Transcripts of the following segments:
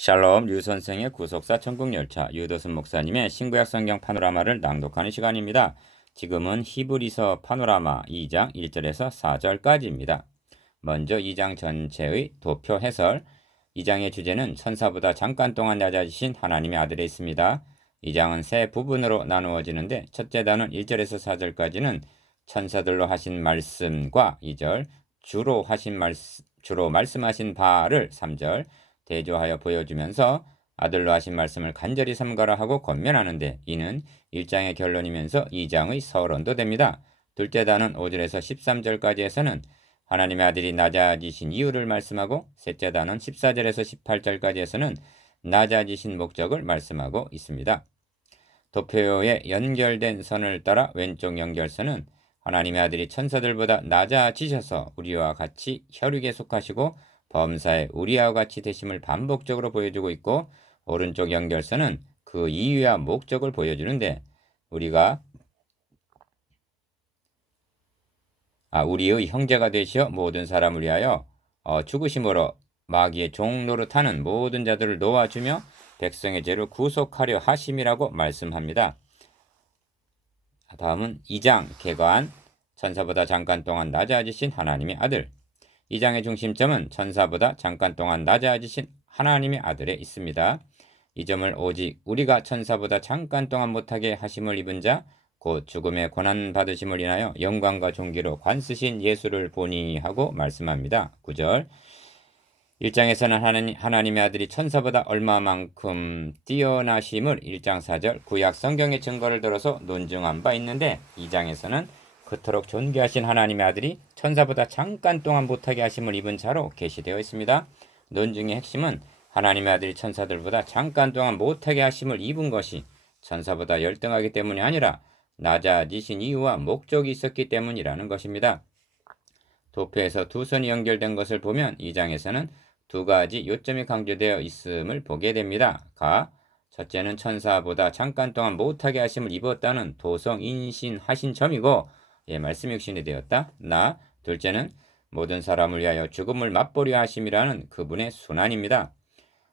샬롬 류 선생의 구속사 천국열차 유도순 목사님의 신구약 성경 파노라마를 낭독하는 시간입니다. 지금은 히브리서 파노라마 2장 1절에서 4절까지입니다. 먼저 2장 전체의 도표 해설. 2장의 주제는 천사보다 잠깐 동안 낮아지신 하나님의 아들에 있습니다. 2장은 세 부분으로 나누어지는데 첫째 단원 1절에서 4절까지는 천사들로 하신 말씀과 2절, 주로 말씀하신 바를 3절 대조하여 보여주면서 아들로 하신 말씀을 간절히 삼가라 하고 권면하는데, 이는 1장의 결론이면서 2장의 서론도 됩니다. 둘째 단원 5절에서 13절까지에서는 하나님의 아들이 낮아지신 이유를 말씀하고, 셋째 단원 14절에서 18절까지에서는 낮아지신 목적을 말씀하고 있습니다. 도표에 연결된 선을 따라 왼쪽 연결선은 하나님의 아들이 천사들보다 낮아지셔서 우리와 같이 혈육에 속하시고 범사의 우리와 같이 되심을 반복적으로 보여주고 있고, 오른쪽 연결선은 그 이유와 목적을 보여주는데, 우리의 형제가 되시어 모든 사람을 위하여 죽으심으로 마귀의 종 노릇하는 모든 자들을 놓아주며 백성의 죄를 구속하려 하심이라고 말씀합니다. 다음은 2장 개관, 천사보다 잠깐 동안 낮아지신 하나님의 아들. 2장의 중심점은 천사보다 잠깐 동안 낮아지신 하나님의 아들에 있습니다. 이 점을 오직 우리가 천사보다 잠깐 동안 못하게 하심을 입은 자, 곧 죽음의 고난 받으심을 인하여 영광과 존귀로 관쓰신 예수를 보니 하고 말씀합니다. 9절. 1장에서는 하나님의 아들이 천사보다 얼마만큼 뛰어나심을 1장 4절 구약 성경의 증거를 들어서 논증한 바 있는데, 2장에서는 그토록 존귀하신 하나님의 아들이 천사보다 잠깐 동안 못하게 하심을 입은 자로 계시되어 있습니다. 논증의 핵심은 하나님의 아들이 천사들보다 잠깐 동안 못하게 하심을 입은 것이 천사보다 열등하기 때문이 아니라 낮아지신 이유와 목적이 있었기 때문이라는 것입니다. 도표에서 두 선이 연결된 것을 보면 2장에서는 두 가지 요점이 강조되어 있음을 보게 됩니다. 첫째는 천사보다 잠깐 동안 못하게 하심을 입었다는 도성 인신하신 점이고, 말씀 육신이 되었다. 둘째는 모든 사람을 위하여 죽음을 맛보려 하심이라는 그분의 순환입니다.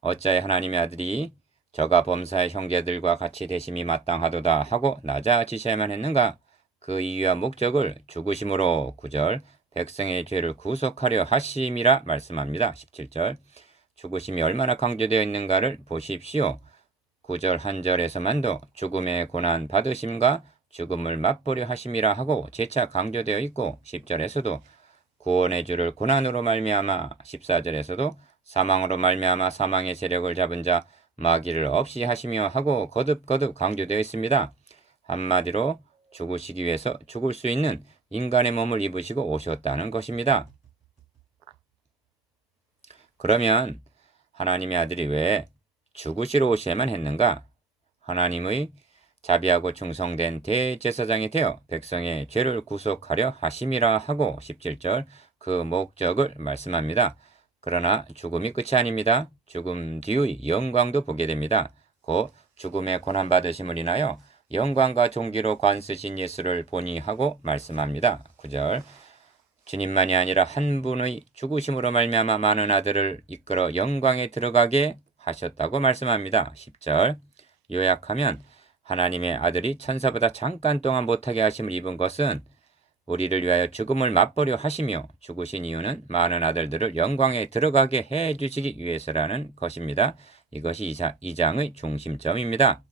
어찌하여 하나님의 아들이 저가 범사의 형제들과 같이 되심이 마땅하도다 하고 낮아지셔야만 했는가? 그 이유와 목적을 죽으심으로 9절 백성의 죄를 구속하려 하심이라 말씀합니다. 17절 죽으심이 얼마나 강조되어 있는가를 보십시오. 9절 한 절에서만도 죽음의 고난 받으심과 죽음을 맛보려 하심이라 하고 재차 강조되어 있고, 10절에서도 구원의 주를 고난으로 말미암아, 14절에서도 사망으로 말미암아 사망의 세력을 잡은 자 마귀를 없이 하시며 하고 거듭거듭 강조되어 있습니다. 한마디로 죽으시기 위해서 죽을 수 있는 인간의 몸을 입으시고 오셨다는 것입니다. 그러면 하나님의 아들이 왜 죽으시러 오셔야만 했는가? 하나님의 자비하고 충성된 대제사장이 되어 백성의 죄를 구속하려 하심이라 하고 17절 그 목적을 말씀합니다. 그러나 죽음이 끝이 아닙니다. 죽음 뒤의 영광도 보게 됩니다. 곧 죽음의 고난받으심을 인하여 영광과 존귀로 관쓰신 예수를 보니 하고 말씀합니다. 9절 주님만이 아니라 한 분의 죽으심으로 말미암아 많은 아들을 이끌어 영광에 들어가게 하셨다고 말씀합니다. 10절 요약하면 하나님의 아들이 천사보다 잠깐 동안 못하게 하심을 입은 것은 우리를 위하여 죽음을 맛보려 하시며, 죽으신 이유는 많은 아들들을 영광에 들어가게 해주시기 위해서라는 것입니다. 이것이 2장의 중심점입니다.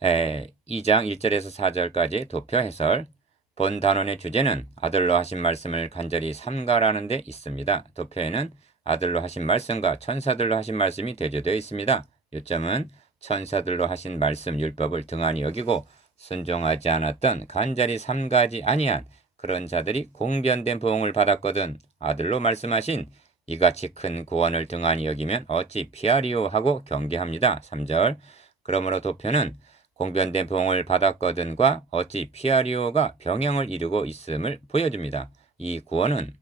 2장 1절에서 4절까지 도표 해설. 본 단원의 주제는 아들로 하신 말씀을 간절히 삼가라는 데 있습니다. 도표에는 아들로 하신 말씀과 천사들로 하신 말씀이 대조되어 있습니다. 요점은 천사들로 하신 말씀 율법을 등한히 여기고 순종하지 않았던 간절히 삼가지 아니한 그런 자들이 공변된 보응을 받았거든 아들로 말씀하신 이같이 큰 구원을 등한히 여기면 어찌 피하리요 하고 경계합니다. 3절 그러므로 도표는 공변된 보응을 받았거든과 어찌 피하리오가 병행을 이루고 있음을 보여줍니다. 이 구원은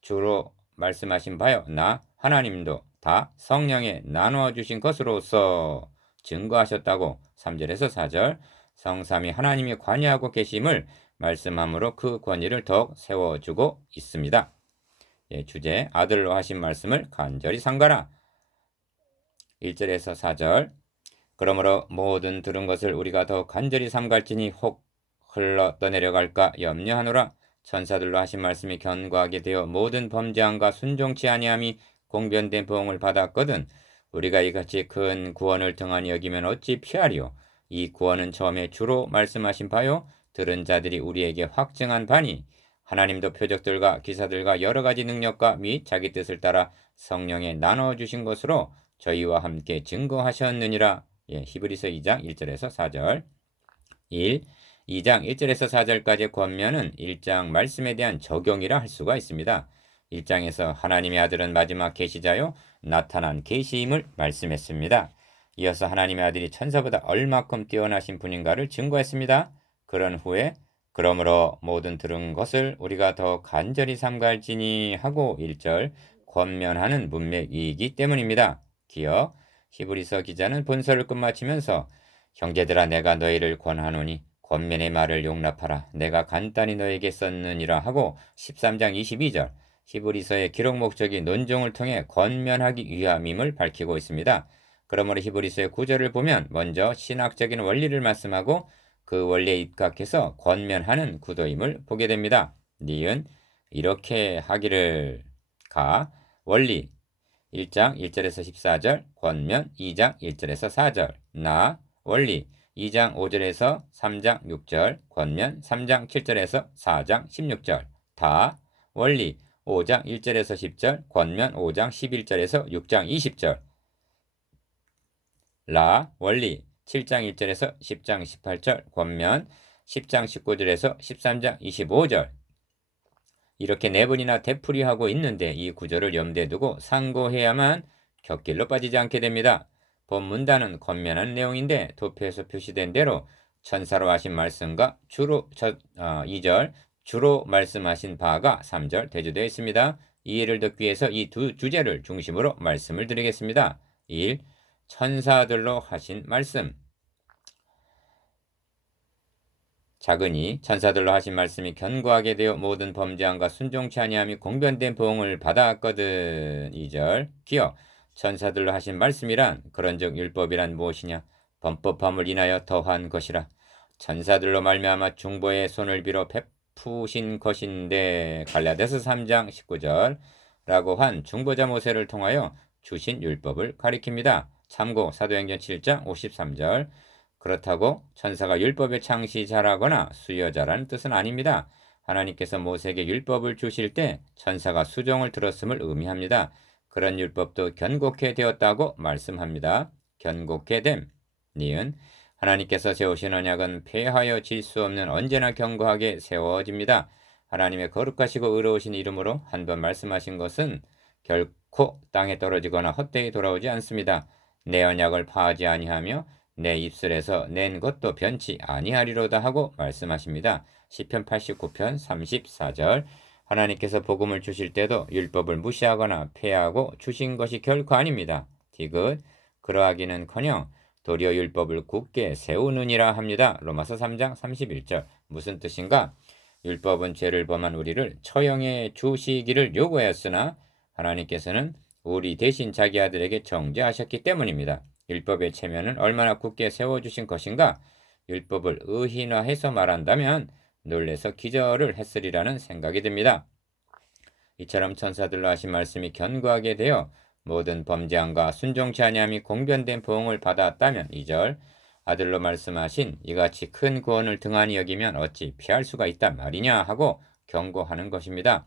주로 말씀하신 바요 나 하나님도 다 성령에 나누어 주신 것으로서 증거하셨다고 3절에서 4절 성삼위 하나님이 관여하고 계심을 말씀함으로 그 권위를 더욱 세워주고 있습니다. 주제 아들로 하신 말씀을 간절히 삼가라. 1절에서 4절. 그러므로 모든 들은 것을 우리가 더 간절히 삼갈지니 혹 흘러 떠내려갈까 염려하노라. 천사들로 하신 말씀이 견고하게 되어 모든 범죄함과 순종치 아니함이 공변된 보응을 받았거든. 우리가 이같이 큰 구원을 등한히 여기면 어찌 피하리요. 이 구원은 처음에 주로 말씀하신 바요 들은 자들이 우리에게 확증한 바니 하나님도 표적들과 기사들과 여러 가지 능력과 및 자기 뜻을 따라 성령에 나눠주신 것으로 저희와 함께 증거하셨느니라. 히브리서 2장 1절에서 4절. 1. 2장 1절에서 4절까지의 권면은 1장 말씀에 대한 적용이라 할 수가 있습니다. 1장에서 하나님의 아들은 마지막 계시자요 나타난 계시임을 말씀했습니다. 이어서 하나님의 아들이 천사보다 얼마큼 뛰어나신 분인가를 증거했습니다. 그런 후에 그러므로 모든 들은 것을 우리가 더 간절히 삼갈지니 하고 1절 권면하는 문맥이기 때문입니다. 기억 히브리서 기자는 본서를 끝마치면서 형제들아 내가 너희를 권하노니 권면의 말을 용납하라. 내가 간단히 너에게 썼느니라 하고 13장 22절 히브리서의 기록 목적이 논증을 통해 권면하기 위함임을 밝히고 있습니다. 그러므로 히브리서의 9절을 보면 먼저 신학적인 원리를 말씀하고 그 원리에 입각해서 권면하는 구도임을 보게 됩니다. 니은 이렇게 하기를 가 원리 1장 1절에서 14절 권면 2장 1절에서 4절 나 원리 2장 5절에서 3장 6절 권면 3장 7절에서 4장 16절 다 원리 5장 1절에서 10절 권면 5장 11절에서 6장 20절 라 원리 7장 1절에서 10장 18절 권면 10장 19절에서 13장 25절 이렇게 네 번이나 되풀이하고 있는데 이 구절을 염두에 두고 상고해야만 곁길로 빠지지 않게 됩니다. 본문단은 권면한 내용인데 도표에서 표시된 대로 천사로 하신 말씀과 주로 2절 주로 말씀하신 바가 3절 대조되어 있습니다. 이해를 듣기 위해서 이 두 주제를 중심으로 말씀을 드리겠습니다. 1. 천사들로 하신 말씀 작으니 천사들로 하신 말씀이 견고하게 되어 모든 범죄함과 순종치 아니함이 공변된 보응을 받았거든. 2절 기억 천사들로 하신 말씀이란 그런즉 율법이란 무엇이냐 범법함을 인하여 더한 것이라 천사들로 말미암아 중보의 손을 빌어 베푸신 것인데 갈라디아서 3장 19절 라고 한 중보자 모세를 통하여 주신 율법을 가리킵니다. 참고 사도행전 7장 53절 그렇다고 천사가 율법의 창시자라거나 수여자라는 뜻은 아닙니다. 하나님께서 모세에게 율법을 주실 때 천사가 수종을 들었음을 의미합니다. 그런 율법도 견고케 되었다고 말씀합니다. 견고케 됨, 니은 하나님께서 세우신 언약은 폐하여 질 수 없는 언제나 견고하게 세워집니다. 하나님의 거룩하시고 의로우신 이름으로 한번 말씀하신 것은 결코 땅에 떨어지거나 헛되이 돌아오지 않습니다. 내 언약을 파하지 아니하며 내 입술에서 낸 것도 변치 아니하리로다 하고 말씀하십니다. 시편 89편 34절 하나님께서 복음을 주실 때도 율법을 무시하거나 폐하고 주신 것이 결코 아닙니다. 디귿 그러하기는커녕 도리어 율법을 굳게 세우느니라 합니다. 로마서 3장 31절 무슨 뜻인가? 율법은 죄를 범한 우리를 처형해 주시기를 요구하였으나 하나님께서는 우리 대신 자기 아들에게 정죄하셨기 때문입니다. 율법의 체면은 얼마나 굳게 세워주신 것인가? 율법을 의인화해서 말한다면 놀래서 기절을 했으리라는 생각이 듭니다. 이처럼 천사들로 하신 말씀이 견고하게 되어 모든 범죄함과 순종치 아니함이 공변된 보응을 받았다면 2절 아들로 말씀하신 이같이 큰 구원을 등한히 여기면 어찌 피할 수가 있단 말이냐 하고 경고하는 것입니다.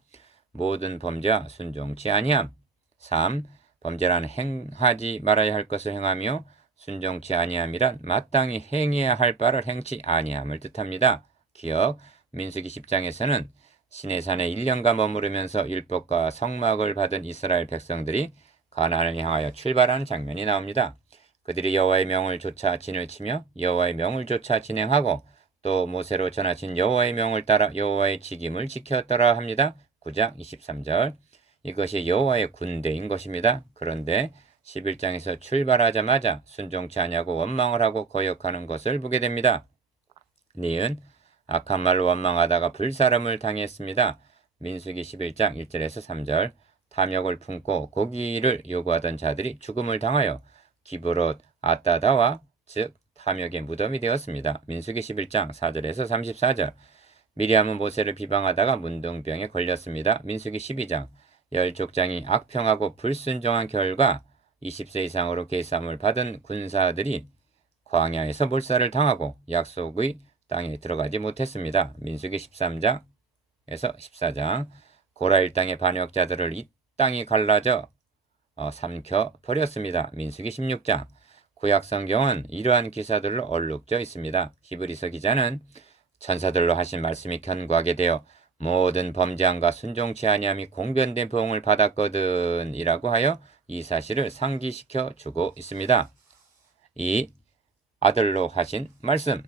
모든 범죄와 순종치 아니함 3. 범죄란 행하지 말아야 할 것을 행하며 순종치 아니함이란 마땅히 행해야 할 바를 행치 아니함을 뜻합니다. 기억 민수기 10장에서는 시내산에 1년간 머무르면서 율법과 성막을 받은 이스라엘 백성들이 가나안을 향하여 출발하는 장면이 나옵니다. 그들이 여호와의 명을 조차 진을 치며 여호와의 명을 조차 진행하고 또 모세로 전하신 여호와의 명을 따라 여호와의 직임을 지켰더라 합니다. 9장 23절 이것이 여호와의 군대인 것입니다. 그런데 11장에서 출발하자마자 순종치 아니하고 원망을 하고 거역하는 것을 보게 됩니다. 니은 악한 말로 원망하다가 불사름을 당했습니다. 민수기 11장 1절에서 3절. 탐욕을 품고 고기를 요구하던 자들이 죽음을 당하여 기브롯 아따다와 즉 탐욕의 무덤이 되었습니다. 민수기 11장 4절에서 34절. 미리암은 모세를 비방하다가 문둥병에 걸렸습니다. 민수기 12장. 열 족장이 악평하고 불순종한 결과 20세 이상으로 계삼을 받은 군사들이 광야에서 몰살을 당하고 약속의 땅에 들어가지 못했습니다. 민수기 13장에서 14장. 고라일 땅의 반역자들을 이 땅이 갈라져 삼켜 버렸습니다. 민수기 16장. 구약 성경은 이러한 기사들로 얼룩져 있습니다. 히브리서 기자는 천사들로 하신 말씀이 견고하게 되어 모든 범죄함과 순종치 아니함이 공변된 보응을 받았거든 이라고 하여 이 사실을 상기시켜 주고 있습니다. 2. 아들로 하신 말씀.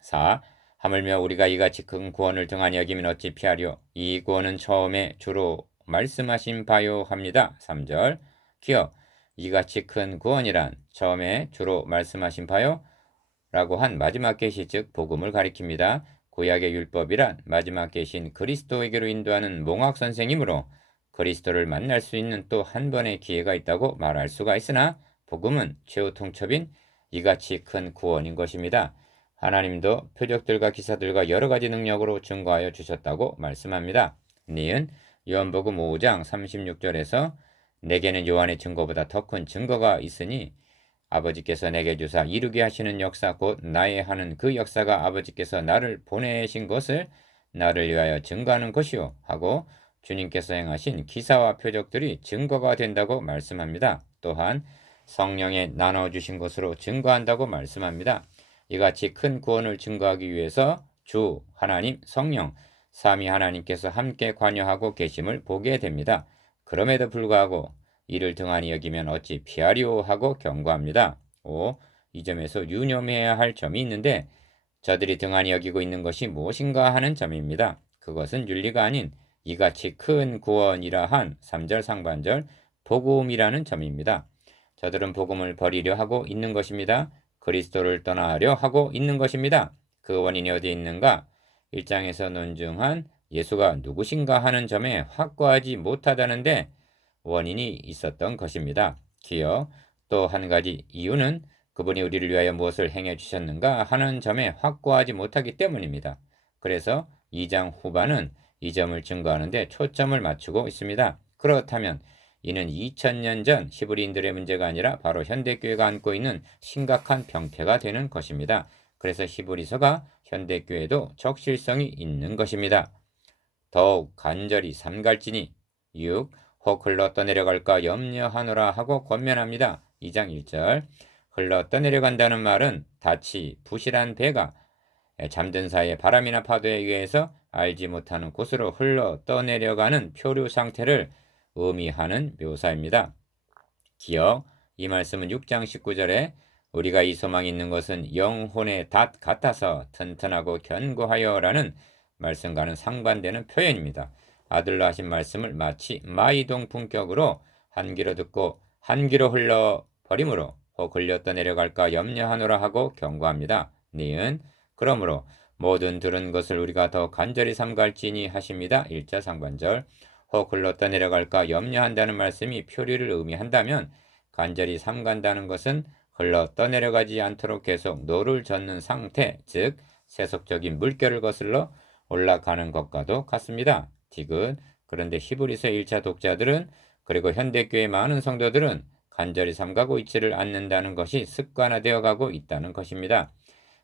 4. 하물며 우리가 이같이 큰 구원을 등한히 여기면 어찌 피하리요. 이 구원은 처음에 주로 말씀하신 바요 합니다. 3절. 기어 이같이 큰 구원이란 처음에 주로 말씀하신 바요 라고 한 마지막 계시 즉 복음을 가리킵니다. 구약의 율법이란 마지막 계신 그리스도에게로 인도하는 몽학 선생이므로 그리스도를 만날 수 있는 또 한 번의 기회가 있다고 말할 수가 있으나 복음은 최후 통첩인 이같이 큰 구원인 것입니다. 하나님도 표적들과 기사들과 여러 가지 능력으로 증거하여 주셨다고 말씀합니다. 니은 요한복음 5장 36절에서 내게는 요한의 증거보다 더 큰 증거가 있으니 아버지께서 내게 주사 이루게 하시는 역사 곧 나의 하는 그 역사가 아버지께서 나를 보내신 것을 나를 위하여 증거하는 것이요 하고 주님께서 행하신 기사와 표적들이 증거가 된다고 말씀합니다. 또한 성령에 나눠주신 것으로 증거한다고 말씀합니다. 이같이 큰 구원을 증거하기 위해서 주 하나님 성령 삼위 하나님께서 함께 관여하고 계심을 보게 됩니다. 그럼에도 불구하고 이를 등한히 여기면 어찌 피하리오 하고 경고합니다. 5. 이 점에서 유념해야 할 점이 있는데 저들이 등한히 여기고 있는 것이 무엇인가 하는 점입니다. 그것은 윤리가 아닌 이같이 큰 구원이라 한 3절 상반절 복음이라는 점입니다. 저들은 복음을 버리려 하고 있는 것입니다. 그리스도를 떠나려 하고 있는 것입니다. 그 원인이 어디에 있는가? 1장에서 논증한 예수가 누구신가 하는 점에 확고하지 못하다는데 원인이 있었던 것입니다. 기어 또 한 가지 이유는 그분이 우리를 위하여 무엇을 행해 주셨는가 하는 점에 확고하지 못하기 때문입니다. 그래서 2장 후반은 이 점을 증거하는데 초점을 맞추고 있습니다. 그렇다면 이는 2000년 전 히브리인들의 문제가 아니라 바로 현대교회가 안고 있는 심각한 병폐가 되는 것입니다. 그래서 히브리서가 현대교회에도 적실성이 있는 것입니다. 더욱 간절히 삼갈지니 6. 혹 흘러 떠내려갈까 염려하노라 하고 권면합니다. 2장 1절. 흘러 떠내려간다는 말은 닻이 부실한 배가 잠든 사이에 바람이나 파도에 의해서 알지 못하는 곳으로 흘러 떠내려가는 표류 상태를 의미하는 묘사입니다. 기억, 이 말씀은 6장 19절에 우리가 이 소망이 있는 것은 영혼의 닷 같아서 튼튼하고 견고하여 라는 말씀과는 상반되는 표현입니다. 아들로 하신 말씀을 마치 마이동 품격으로 한 귀로 듣고 한 귀로 흘러 버림으로 혹 흘려 떠내려갈까 염려하노라 하고 경고합니다. 니은 그러므로 모든 들은 것을 우리가 더 간절히 삼갈지니 하십니다. 1자 상반절. 혹 흘러 떠내려갈까 염려한다는 말씀이 표류를 의미한다면 간절히 삼간다는 것은 흘러 떠내려가지 않도록 계속 노를 젓는 상태, 즉 세속적인 물결을 거슬러 올라가는 것과도 같습니다. 디귿. 그런데 히브리서 1차 독자들은 그리고 현대교회 많은 성도들은 간절히 삼가고 있지를 않는다는 것이 습관화되어 가고 있다는 것입니다.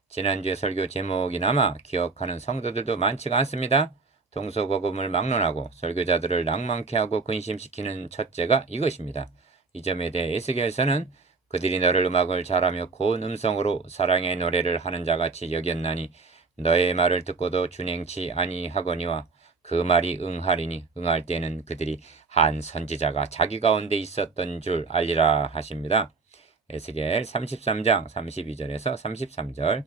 지난주에 설교 제목이나마 기억하는 성도들도 많지가 않습니다. 동서고금을 막론하고 설교자들을 낭만케 하고 근심시키는 첫째가 이것입니다. 이 점에 대해 에스겔서는 그들이 너를 음악을 잘하며 고운 음성으로 사랑의 노래를 하는 자같이 여겼나니 너의 말을 듣고도 준행치 아니하거니와 그 말이 응하리니 응할 때는 그들이 한 선지자가 자기 가운데 있었던 줄 알리라 하십니다. 에스겔 33장 32절에서 33절.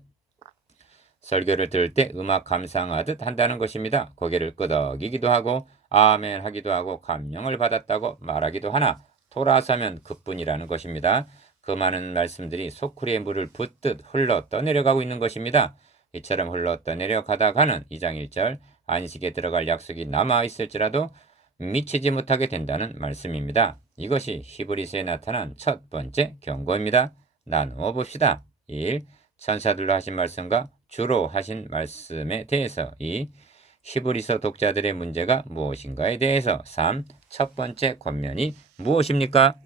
설교를 들을 때 음악 감상하듯 한다는 것입니다. 고개를 끄덕이기도 하고 아멘 하기도 하고 감명을 받았다고 말하기도 하나 돌아서면 그뿐이라는 것입니다. 그 많은 말씀들이 소쿠리에 물을 붓듯 흘러 떠내려가고 있는 것입니다. 이처럼 흘러 떠내려가다가는 2장 1절 안식에 들어갈 약속이 남아 있을지라도 미치지 못하게 된다는 말씀입니다. 이것이 히브리서에 나타난 첫 번째 경고입니다. 나누어 봅시다. 1. 천사들로 하신 말씀과 주로 하신 말씀에 대해서. 2. 히브리서 독자들의 문제가 무엇인가에 대해서. 3. 첫 번째 권면이 무엇입니까?